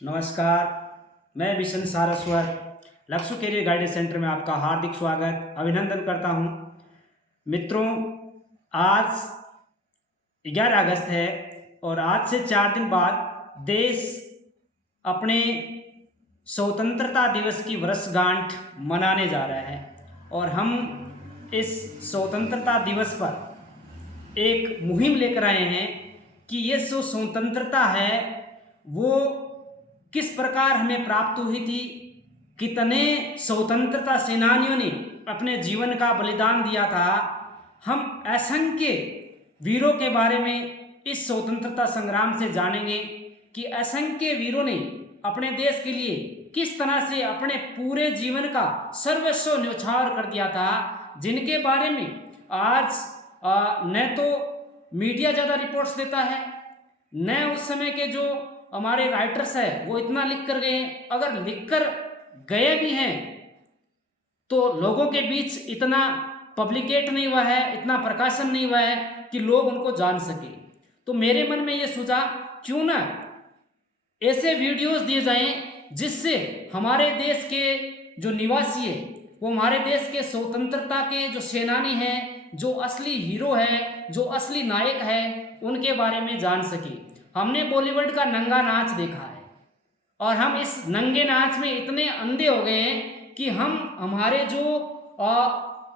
नमस्कार। मैं विशन सारस्वत लक्ष्य कैरियर गाइडेंस सेंटर में आपका हार्दिक स्वागत अभिनंदन करता हूं। मित्रों, आज 11 अगस्त है और आज से 4 दिन बाद देश अपने स्वतंत्रता दिवस की वर्षगांठ मनाने जा रहा है और हम इस स्वतंत्रता दिवस पर एक मुहिम लेकर आए हैं कि ये जो स्वतंत्रता है वो किस प्रकार हमें प्राप्त हुई थी, कितने स्वतंत्रता सेनानियों ने अपने जीवन का बलिदान दिया था। हम असंख्य वीरों के बारे में इस स्वतंत्रता संग्राम से जानेंगे कि असंख्य वीरों ने अपने देश के लिए किस तरह से अपने पूरे जीवन का सर्वस्व न्यौछावर कर दिया था, जिनके बारे में आज न तो मीडिया ज़्यादा रिपोर्ट्स देता है, न उस समय के जो हमारे राइटर्स है वो इतना लिख कर गए। अगर लिख कर गए भी हैं तो लोगों के बीच इतना पब्लिकेट नहीं हुआ है, इतना प्रकाशन नहीं हुआ है कि लोग उनको जान सके। तो मेरे मन में ये सुझा, क्यों ना ऐसे वीडियोस दिए जाएं जिससे हमारे देश के जो निवासी है वो हमारे देश के स्वतंत्रता के जो सेनानी हैं, जो असली हीरो है, जो असली नायक है, उनके बारे में जान सके। हमने बॉलीवुड का नंगा नाच देखा है और हम इस नंगे नाच में इतने अंधे हो गए हैं कि हम हमारे जो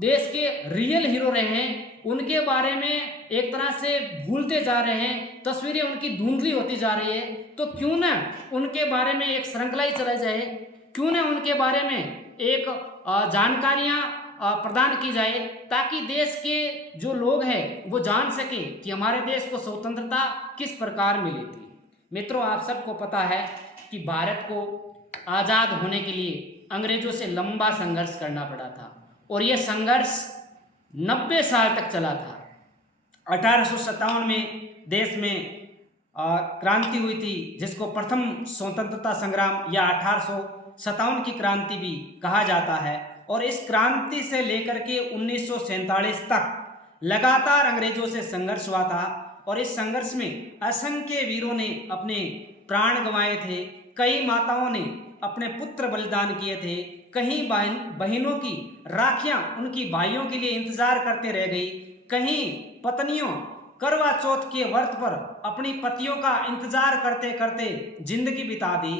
देश के रियल हीरो रहे हैं उनके बारे में एक तरह से भूलते जा रहे हैं, तस्वीरें उनकी धुंधली होती जा रही है। तो क्यों ना उनके बारे में एक श्रृंखला ही चलाई जाए, क्यों ना उनके बारे में एक जानकारियाँ प्रदान की जाए ताकि देश के जो लोग हैं वो जान सके कि हमारे देश को स्वतंत्रता किस प्रकार मिली थी। मित्रों, आप सबको पता है कि भारत को आज़ाद होने के लिए अंग्रेजों से लंबा संघर्ष करना पड़ा था और यह संघर्ष 90 साल तक चला था। 1857 में देश में क्रांति हुई थी जिसको प्रथम स्वतंत्रता संग्राम या 1857 की क्रांति भी कहा जाता है और इस क्रांति से लेकर के 1947 तक लगातार अंग्रेजों से संघर्ष हुआ था और इस संघर्ष में असंख्य वीरों ने अपने प्राण गंवाए थे। कई माताओं ने अपने पुत्र बलिदान किए थे, कहीं बहनों की राखियां उनकी भाइयों के लिए इंतजार करते रह गई, कहीं पत्नियों करवा चौथ के व्रत पर अपनी पतियों का इंतजार करते करते जिंदगी बिता दी।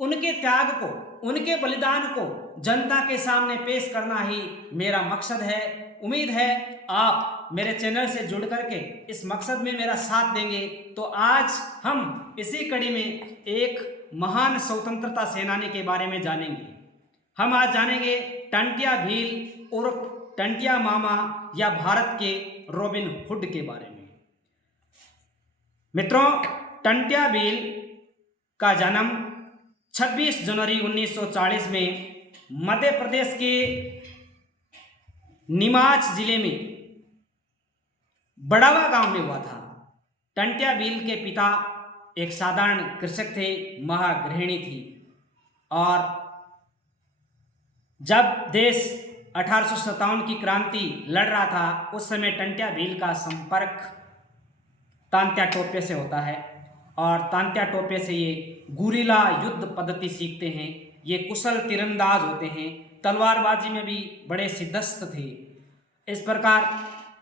उनके त्याग को, उनके बलिदान को जनता के सामने पेश करना ही मेरा मकसद है। उम्मीद है आप मेरे चैनल से जुड़ करके इस मकसद में मेरा साथ देंगे। तो आज हम इसी कड़ी में एक महान स्वतंत्रता सेनानी के बारे में जानेंगे। हम आज जानेंगे टंट्या भील उर्फ टंट्या मामा या भारत के रॉबिन हुड के बारे में। मित्रों, टंट्या भील का जन्म 26 जनवरी 1940 में मध्य प्रदेश के नीमच जिले में बड़ावा गांव में हुआ था। टंट्या भील के पिता एक साधारण कृषक थे, महागृहिणी थी और जब देश 1857 की क्रांति लड़ रहा था उस समय टंट्या भील का संपर्क तांत्या टोपे से होता है और तांत्या टोपे से ये गुरिल्ला युद्ध पद्धति सीखते हैं। ये कुशल तीरंदाज होते हैं, तलवारबाजी में भी बड़े सिद्धस्त थे। इस प्रकार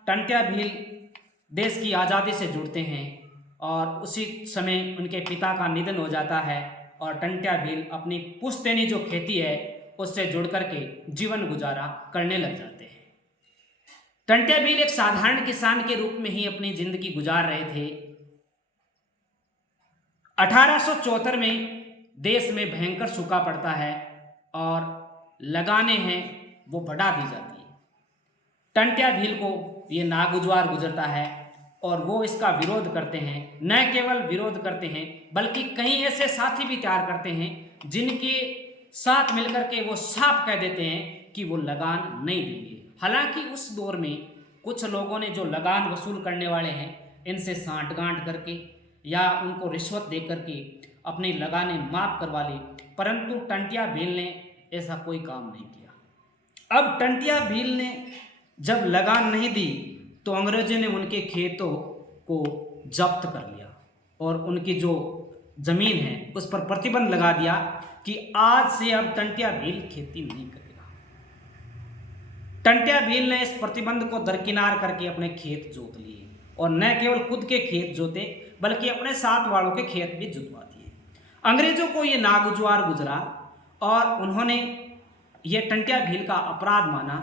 टंट्या भील देश की आज़ादी से जुड़ते हैं और उसी समय उनके पिता का निधन हो जाता है और टंट्या भील अपनी पुश्तैनी जो खेती है उससे जुड़ करके जीवन गुजारा करने लग जाते हैं। टंट्या भील एक साधारण किसान के रूप में ही अपनी जिंदगी गुजार रहे थे। 1874 में देश में भयंकर सूखा पड़ता है और लगाने हैं वो बढ़ा दी जाती है। टंट्या भील को ये नागुजवार गुजरता है और वो इसका विरोध करते हैं। न केवल विरोध करते हैं बल्कि कई ऐसे साथी भी तैयार करते हैं जिनके साथ मिलकर के वो साफ कह देते हैं कि वो लगान नहीं देंगे। हालांकि उस दौर में कुछ लोगों ने जो लगान वसूल करने वाले हैं इनसे सांठगांठ करके या उनको रिश्वत दे करके अपनी लगाने माफ करवा ली, परंतु टंट्या भील ने ऐसा कोई काम नहीं किया। अब टंट्या भील ने जब लगान नहीं दी तो अंग्रेजों ने उनके खेतों को जब्त कर लिया और उनकी जो जमीन है उस पर प्रतिबंध लगा दिया कि आज से अब टंटिया भील खेती नहीं करेगा। टंटिया भील ने इस प्रतिबंध को दरकिनार करके अपने खेत जोत लिए और न केवल खुद के खेत जोते बल्कि अपने साथ वालों के खेत भी जुतवा दिए। अंग्रेजों को ये नागुजवार गुजरा और उन्होंने ये टंटिया भील का अपराध माना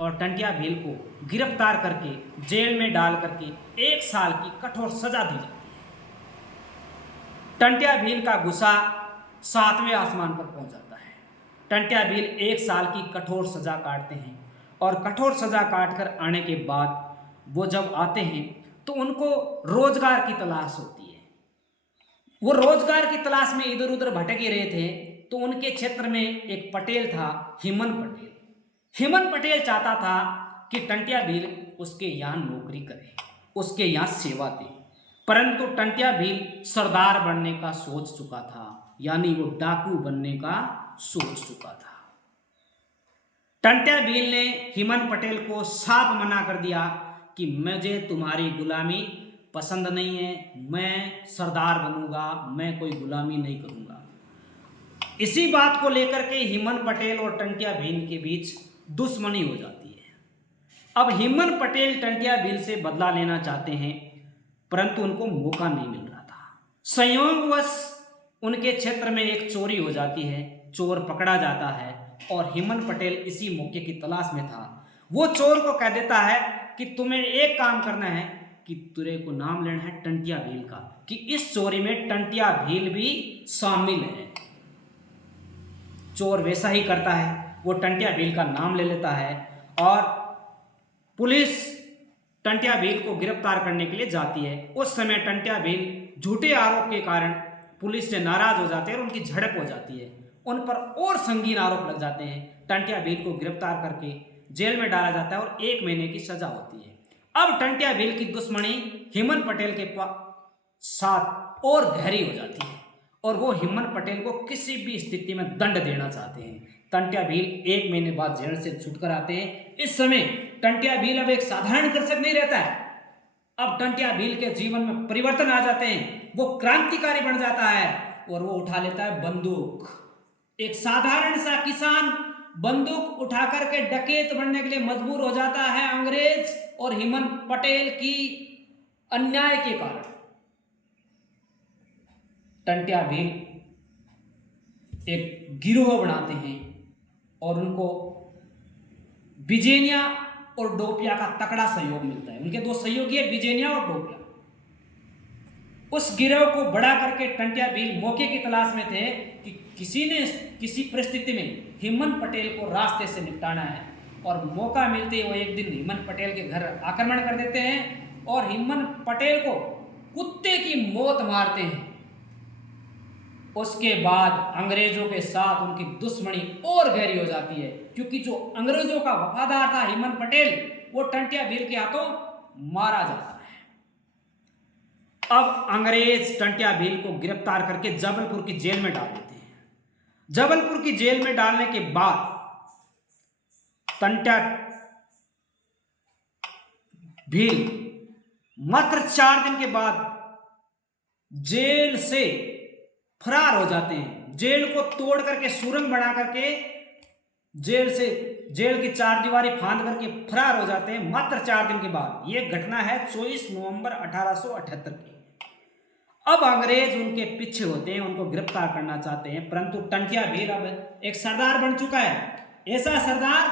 और टंटिया भील को गिरफ्तार करके जेल में डाल करके 1 साल की कठोर सजा दी जाती है। टंटिया भील का गुस्सा 7वें आसमान पर पहुंच जाता है। टंटिया भील 1 साल की कठोर सजा काटते हैं और कठोर सजा काट कर आने के बाद वो जब आते हैं तो उनको रोजगार की तलाश होती है। वो रोजगार की तलाश में इधर उधर भटक ही रहे थे तो उनके क्षेत्र में एक पटेल था, हिमन पटेल। हिमन पटेल चाहता था कि टंटिया भील उसके यहाँ नौकरी करे, उसके यहाँ सेवा दे, परंतु टंटिया भील सरदार बनने का सोच चुका था, यानी वो डाकू बनने का सोच चुका था। टंटिया भील ने हिमन पटेल को साफ मना कर दिया कि मुझे तुम्हारी गुलामी पसंद नहीं है, मैं सरदार बनूंगा, मैं कोई गुलामी नहीं करूंगा। इसी बात को लेकर के हिमन पटेल और टंटिया भील के बीच दुश्मनी हो जाती है। अब हिमन पटेल टंटिया भील से बदला लेना चाहते हैं परंतु उनको मौका नहीं मिल रहा था। संयोगवश उनके क्षेत्र में एक चोरी हो जाती है, चोर पकड़ा जाता है और हिमन पटेल इसी मौके की तलाश में था। वो चोर को कह देता है कि तुम्हें एक काम करना है कि तुरे को नाम लेना है टंटिया भील का, कि इस चोरी में टंटिया भील भी शामिल है। चोर वैसा ही करता है, वो टंटिया भील का नाम ले लेता है और पुलिस टंटिया भील को गिरफ्तार करने के लिए जाती है। उस समय टंटिया भील झूठे आरोप के कारण पुलिस से नाराज हो जाते हैं और उनकी झड़प हो जाती है। उन पर और संगीन आरोप लग जाते हैं। टंटिया भील को गिरफ्तार करके जेल में डाला जाता है और 1 महीने की सजा होती है। अब टंटिया भील की दुश्मनी हिमन पटेल के साथ और गहरी हो जाती है और वो हिमन पटेल को किसी भी स्थिति में दंड देना चाहते हैं। टंटिया भील 1 महीने बाद जेल से छूटकर आते हैं। इस समय टंटिया भील अब एक साधारण कृषक नहीं रहता है, अब टंटिया भील के जीवन में परिवर्तन आ जाते हैं। वो क्रांतिकारी बन जाता है और वो उठा लेता है बंदूक। एक साधारण सा किसान बंदूक उठा करके डकैत बनने के लिए मजबूर हो जाता है अंग्रेज और हिमन पटेल की अन्याय के कारण। टंटिया भील एक गिरोह बनाते हैं और उनको बिजेनिया और डोपिया का तकड़ा सहयोग मिलता है। उनके 2 सहयोगी है, बिजेनिया और डोपिया। उस गिरोह को बढ़ा करके टंटिया भील मौके की तलाश में थे कि किसी ने किसी परिस्थिति में हिमन पटेल को रास्ते से निपटाना है और मौका मिलते ही वो एक दिन हिमन पटेल के घर आक्रमण कर देते हैं और हिमन पटेल को कुत्ते की मौत मारते हैं। उसके बाद अंग्रेजों के साथ उनकी दुश्मनी और गहरी हो जाती है क्योंकि जो अंग्रेजों का वफादार था हिमन पटेल, वो टंटिया भील के हाथों मारा जाता है। अब अंग्रेज टंटिया भील को गिरफ्तार करके जबलपुर की जेल में डाल देते हैं। जबलपुर की जेल में डालने के बाद टंटिया भील मात्र 4 दिन के बाद जेल से फरार हो जाते हैं। जेल को तोड़ करके सुरंग बना करके जेल की 4 दीवारी फांद करके फरार हो जाते हैं मात्र 4 दिन के बाद। यह घटना है 24 नवंबर 1878 की। अब अंग्रेज उनके पीछे होते हैं, उनको गिरफ्तार करना चाहते हैं, परंतु टंटिया भील अब एक सरदार बन चुका है। ऐसा सरदार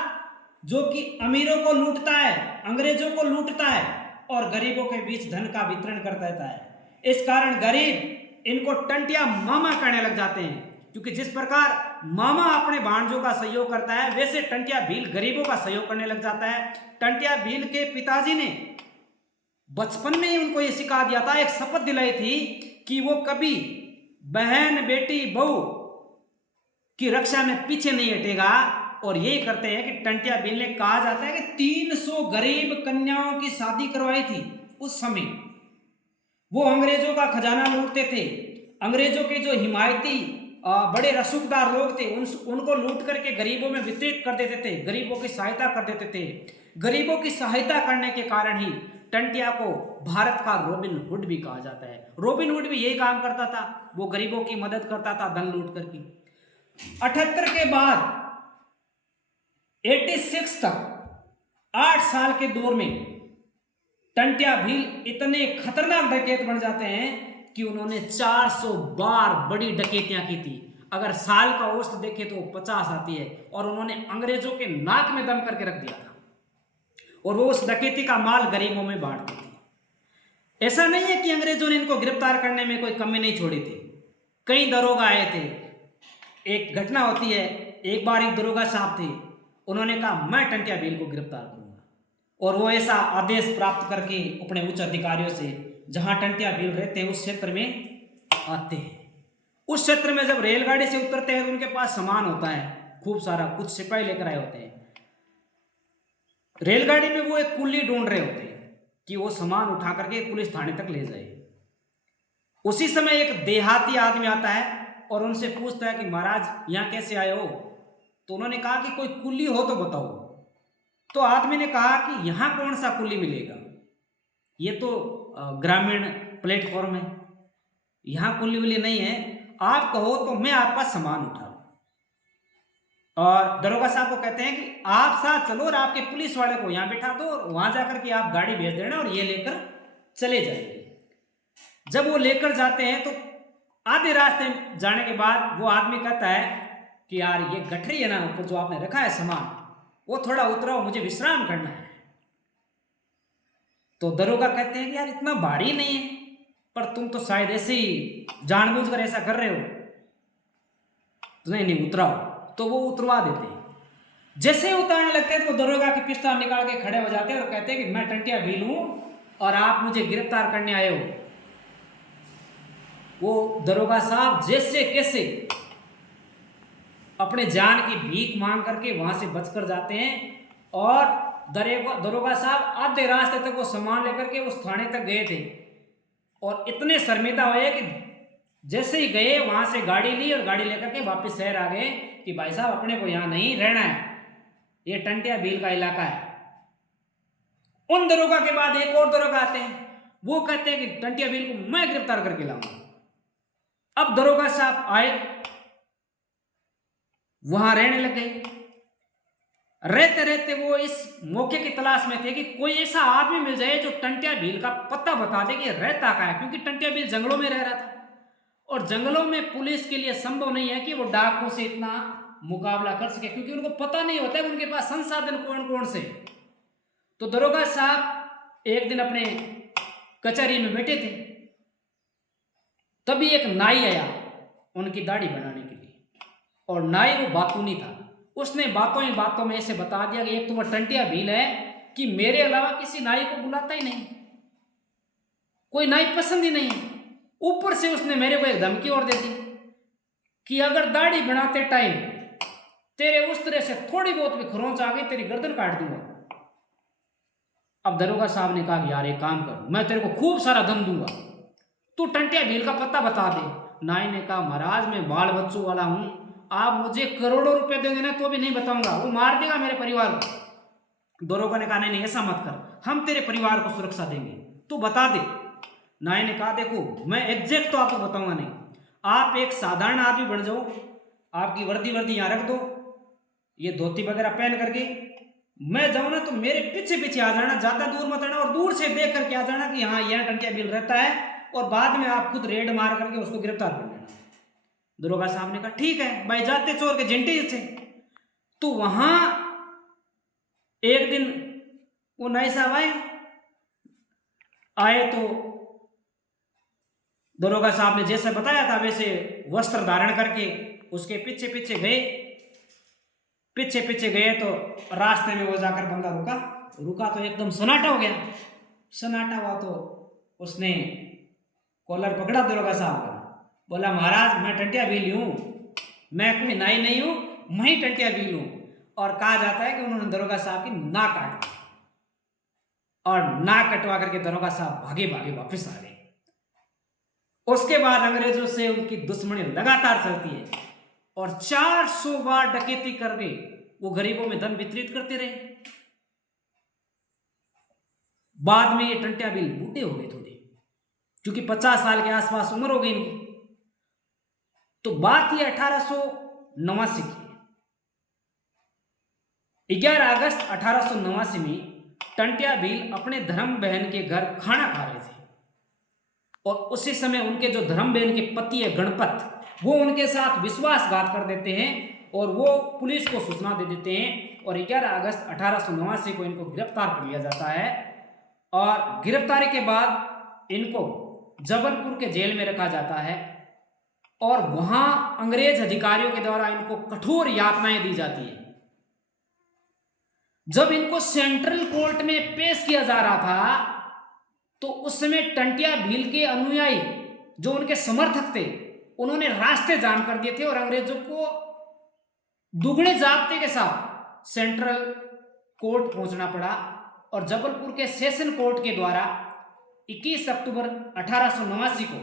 जो कि अमीरों को लूटता है, अंग्रेजों को लूटता है और गरीबों के बीच धन का वितरण कर देता है। इस कारण गरीब इनको टंटिया मामा कहने लग जाते हैं क्योंकि जिस प्रकार मामा अपने भांजों का सहयोग करता है वैसे टंटिया भील गरीबों का सहयोग करने लग जाता है। टंटिया भील के पिताजी ने बचपन में ही उनको ये सिखा दिया था, एक शपथ दिलाई थी कि वो कभी बहन बेटी बहू की रक्षा में पीछे नहीं हटेगा और यही करते हैं कि टंटिया भील ने कहा जाता है कि 300 गरीब कन्याओं की शादी करवाई थी। उस समय वो अंग्रेजों का खजाना लूटते थे। अंग्रेजों के जो हिमायती बड़े रसूखदार लोग थे उनको लूट करके गरीबों में वितरित कर देते थे, गरीबों की सहायता कर देते थे। गरीबों की सहायता करने के कारण ही टंटिया को भारत का रॉबिन हुड भी कहा जाता है रॉबिनहुड भी यही काम करता था, वो गरीबों की मदद करता था धन लूट करके। 78 के बाद 86 तक 8 साल के दौर में टंट्या भील इतने खतरनाक डकैत बन जाते हैं कि उन्होंने 400 बार बड़ी डकैतियां की थी। अगर साल का औसत देखे तो 50 आती है, और उन्होंने अंग्रेजों के नाक में दम करके रख दिया था, और वो उस डकैती का माल गरीबों में बांटते थे। ऐसा नहीं है कि अंग्रेजों ने इनको गिरफ्तार करने में कोई कमी नहीं छोड़ी थी। कई दरोगा आए थे। एक घटना होती है, एक बार एक दरोगा साहब थे, उन्होंने कहा मैं टंट्या भील को गिरफ्तार करूंगा, और वो ऐसा आदेश प्राप्त करके अपने उच्च अधिकारियों से जहां टंट्या भील रहते हैं उस क्षेत्र में आते हैं। उस क्षेत्र में जब रेलगाड़ी से उतरते हैं तो उनके पास सामान होता है खूब सारा, कुछ सिपाही लेकर आए होते हैं। रेलगाड़ी में वो एक कुल्ली ढूंढ रहे होते हैं कि वो सामान उठा करके पुलिस थाने तक ले जाए। उसी समय एक देहाती आदमी आता है और उनसे पूछता है कि महाराज यहाँ कैसे आए हो? तो उन्होंने कहा कि कोई कुल्ली हो तो बताओ। तो आदमी ने कहा कि यहाँ कौन सा कुल्ली मिलेगा, ये तो ग्रामीण प्लेटफॉर्म है, यहाँ कुल्ली वुल्ली नहीं है, आप कहो तो मैं आपका सामान उठा लूं। और दरोगा साहब को कहते हैं कि आप साथ चलो और आपके पुलिस वाले को यहाँ बिठा दो और वहां जाकर के आप गाड़ी भेज देना और ये लेकर चले जाएंगे। जब वो लेकर जाते हैं तो आधे रास्ते जाने के बाद वो आदमी कहता है कि यार ये गठरी है ना ऊपर जो आपने रखा है सामान, वो थोड़ा उतराओ, मुझे विश्राम करना है। तो दरोगा कहते हैं कि यार इतना भारी नहीं है, पर तुम तो शायद ऐसे ही जानबूझकर ऐसा कर रहे हो, तो नहीं उतराओ। तो वो उतरवा देते हैं। जैसे ही उतारने लगते हैं तो दरोगा की पिस्तौल निकाल के खड़े हो जाते हैं और कहते हैं कि मैं टंट्या भील हूं और आप मुझे गिरफ्तार करने आए हो। वो दरोगा साहब जैसे कैसे अपने जान की भीख मांग करके वहां से बचकर जाते हैं, और दरोगा साहब आधे रास्ते तक वो सामान लेकर के उस थाने तक गए थे, और इतने शर्मिंदा हुए कि जैसे ही गए वहां से गाड़ी ली और गाड़ी लेकर के वापस शहर आ गए कि भाई साहब अपने को यहां नहीं रहना है, ये टंट्या भील का इलाका है। उन दरोगा के बाद एक और दरोगा आते हैं, वो कहते हैं कि टंट्या भील को मैं गिरफ्तार करके लाऊंगा। अब दरोगा साहब आए, वहां रहने लग गए। रहते रहते वो इस मौके की तलाश में थे कि कोई ऐसा आदमी मिल जाए जो टंट्या भील का पता बता दे कि रहता कहाँ है, क्योंकि टंट्या भील जंगलों में रह रहा था और जंगलों में पुलिस के लिए संभव नहीं है कि वो डाकुओं से इतना मुकाबला कर सके, क्योंकि उनको पता नहीं होता है उनके पास संसाधन कौन कौन से। तो दरोगा साहब एक दिन अपने कचहरी में बैठे थे, तभी एक नाई आया उनकी दाढ़ी बनाने के लिए, और नाई वो बातूनी था। उसने बातों ही बातों में ऐसे बता दिया कि एक तो वह टंट्या भील है कि मेरे अलावा किसी नाई को बुलाता ही नहीं, कोई नाई पसंद ही नहीं है। ऊपर से उसने मेरे को एक धमकी और दे दी कि अगर दाढ़ी बनाते टाइम तेरे उस तरह से थोड़ी बहुत भी खरोंच आ गई तेरी गर्दन काट दूंगा। अब दरोगा साहब ने कहा कि यार एक काम कर, मैं तेरे को खूब सारा धन दूंगा, तू टंट्या भील का पता बता दे। नाई ने कहा महाराज मैं बाल बच्चों वाला हूं, आप मुझे करोड़ों रुपए देंगे ना तो भी नहीं बताऊंगा, वो मार देगा मेरे परिवार को। दरोगा ने कहा नहीं ऐसा मत कर, हम तेरे परिवार को सुरक्षा देंगे, तू बता दे। नाई ने कहा देखो मैं एग्जैक्ट तो आपको बताऊंगा नहीं, आप एक साधारण आदमी बन जाओ, आपकी वर्दी यहाँ रख दो, ये धोती वगैरह पहन करके मैं जाऊं ना तो मेरे पीछे पीछे आ जाना, ज्यादा दूर मत आना, और दूर से देख करके आ जाना कि हाँ यह टंट्या भील रहता है, और बाद में आप खुद रेड मार करके उसको गिरफ्तार कर लेना। दरोगा साहब ने कहा ठीक है भाई, जाते चोर के झंटे से। तो वहां एक दिन वो नाई साहब आए तो दरोगा साहब ने जैसे बताया था वैसे वस्त्र धारण करके उसके पीछे पीछे गए तो रास्ते में वो जाकर बंदा रुका तो एकदम सन्नाटा हो गया। सन्नाटा हुआ तो उसने कॉलर पकड़ा दरोगा साहब का, बोला महाराज मैं टंट्या भील हूं, मैं कोई नाई नहीं हूं, मैं ही टंट्या भील हूं। और कहा जाता है कि उन्होंने दरोगा साहब की नाक काट दी, और नाक कटवा करके दरोगा साहब भागे वापस आ गए। उसके बाद अंग्रेजों से उनकी दुश्मनी लगातार चलती है, और 400 बार डकैती करके वो गरीबों में धन वितरित करते रहे। बाद में ये टंट्या भील बूढ़े हो गए थोड़े, क्योंकि 50 साल के आसपास उम्र हो गई इनकी। तो बात ये 1889 की। 11 अगस्त 1889 में टंट्या भील अपने धर्म बहन के घर खाना खा रहे थे और उसी समय उनके जो धर्म बहन के पति है गणपत, वो उनके साथ विश्वासघात कर देते हैं और वो पुलिस को सूचना दे देते हैं और 11 अगस्त 1889 को इनको गिरफ्तार कर लिया जाता है। और गिरफ्तारी के बाद इनको जबलपुर के जेल में रखा जाता है और वहां अंग्रेज अधिकारियों के द्वारा इनको कठोर यातनाएं दी जाती है। जब इनको सेंट्रल कोर्ट में पेश किया जा रहा था तो उस समय टंट्या भील के अनुयायी जो उनके समर्थक थे उन्होंने रास्ते जाम कर दिए थे और अंग्रेजों को दुगने जाब्ते के साथ सेंट्रल कोर्ट पहुंचना पड़ा और जबलपुर के सेशन कोर्ट के द्वारा 21 अक्टूबर 1889 को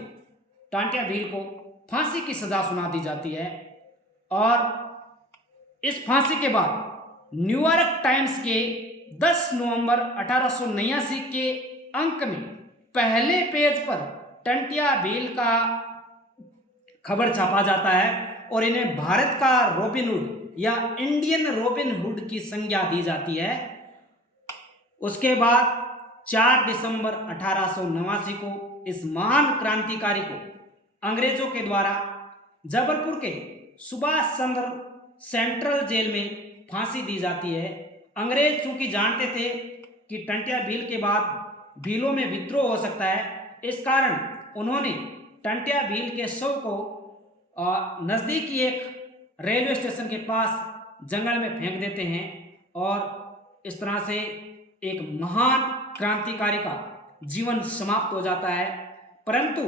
टंट्या भील को फांसी की सजा सुना दी जाती है। और इस फांसी के बाद न्यूयॉर्क टाइम्स के 10 नवंबर 1889 के अंक में पहले पेज पर टंट्या भील का खबर छापा जाता है और इन्हें भारत का रॉबिन हुड या इंडियन रॉबिन हुड की संज्ञा दी जाती है। उसके बाद 4 दिसंबर 1889 को इस महान क्रांतिकारी को अंग्रेजों के द्वारा जबलपुर के सुभाष चंद्र सेंट्रल जेल में फांसी दी जाती है। अंग्रेज चूंकि जानते थे कि टंट्या भील के बाद भीलों में विद्रोह हो सकता है, इस कारण उन्होंने टंट्या भील के शव को नज़दीकी एक रेलवे स्टेशन के पास जंगल में फेंक देते हैं और इस तरह से एक महान क्रांतिकारी का जीवन समाप्त हो जाता है। परंतु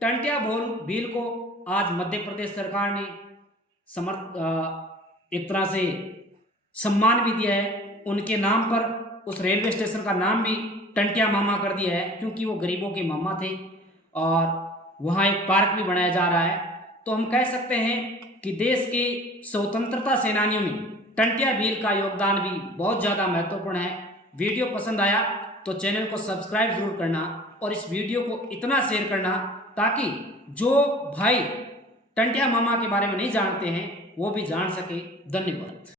टंट्या भील को आज मध्य प्रदेश सरकार ने एक तरह से सम्मान भी दिया है। उनके नाम पर उस रेलवे स्टेशन का नाम भी टंट्या मामा कर दिया है क्योंकि वो गरीबों के मामा थे और वहाँ एक पार्क भी बनाया जा रहा है। तो हम कह सकते हैं कि देश के स्वतंत्रता सेनानियों में टंट्या भील का योगदान भी बहुत ज़्यादा महत्वपूर्ण है। वीडियो पसंद आया तो चैनल को सब्सक्राइब जरूर करना और इस वीडियो को इतना शेयर करना ताकि जो भाई टंट्या मामा के बारे में नहीं जानते हैं वो भी जान सके। धन्यवाद।